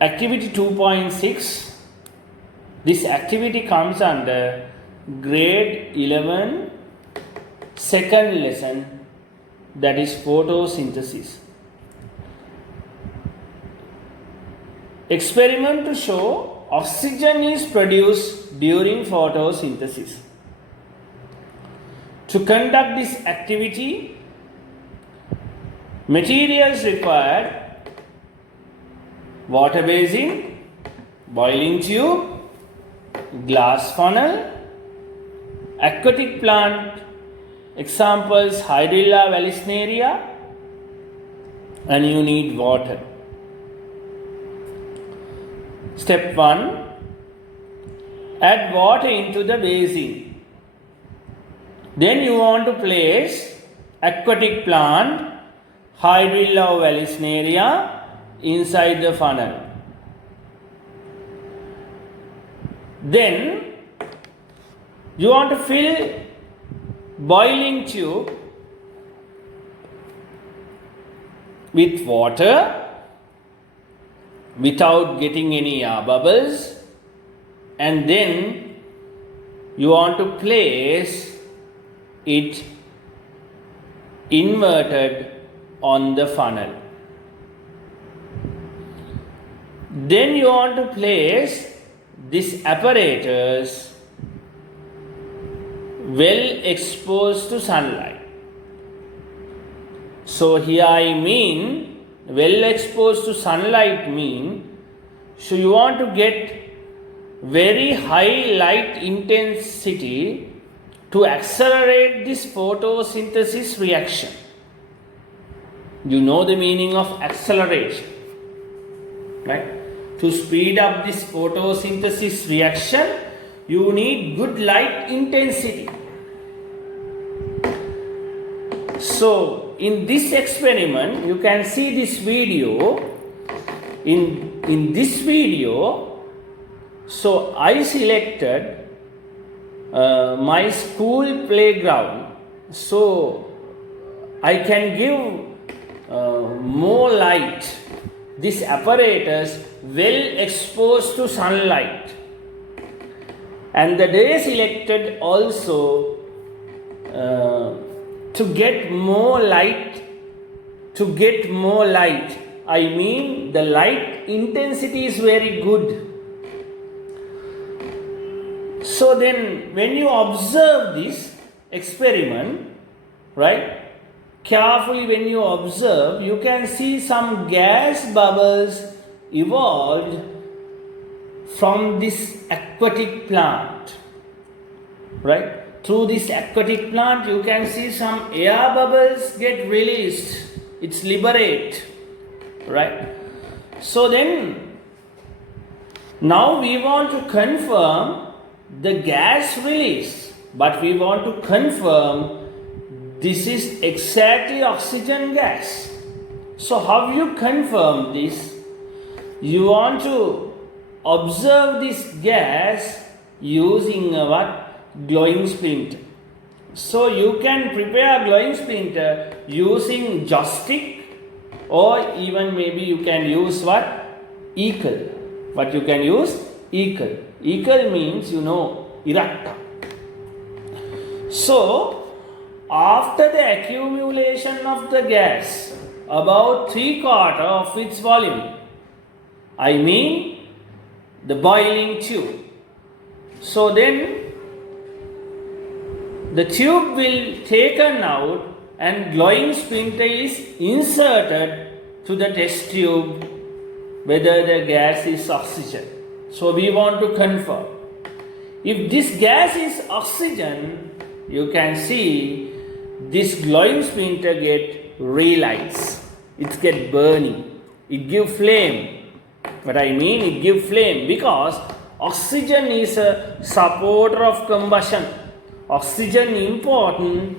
Activity 2.6. This activity comes under grade 11 second lesson, that is photosynthesis. Experiment to show oxygen is produced during photosynthesis. To conduct this activity, materials required: water basin, boiling tube, glass funnel, aquatic plant, examples Hydrilla vallisneria, and you need water. Step 1. Add water into the basin. Then you want to place aquatic plant Hydrilla vallisneria inside the funnel. Then you want to fill boiling tube with water without getting any air bubbles, and then you want to place it inverted on the funnel. Then you want to place this apparatus well exposed to sunlight. So here I mean well exposed to sunlight so you want to get very high light intensity to accelerate this photosynthesis reaction. You know the meaning of acceleration, right? To speed up this photosynthesis reaction, you need good light intensity. So, in this experiment, you can see this video. In this video, so I selected my school playground, so I can give more light. This apparatus well exposed to sunlight, and the day selected also to get more light. I mean the light intensity is very good. So then when you observe this experiment, right, carefully when you observe, you can see some gas bubbles evolved from this aquatic plant, right? Through this aquatic plant, you can see some air bubbles get released. It's liberate, right? So then, now we want to confirm the gas release, but we want to confirm this is exactly oxygen gas. So how you confirm this? You want to observe this gas using what? Glowing splinter. So you can prepare glowing splinter using joystick, or even maybe you can use what? Eagle. But you can use eagle. Eagle means eructor. So after the accumulation of the gas, about 3/4 of its volume, I mean the boiling tube. So then the tube will taken out and glowing splinter is inserted to the test tube whether the gas is oxygen. So we want to confirm. If this gas is oxygen, you can see this glowing splinter get relights. It get burning. It give flame. What I mean, it give flame because oxygen is a supporter of combustion. Oxygen important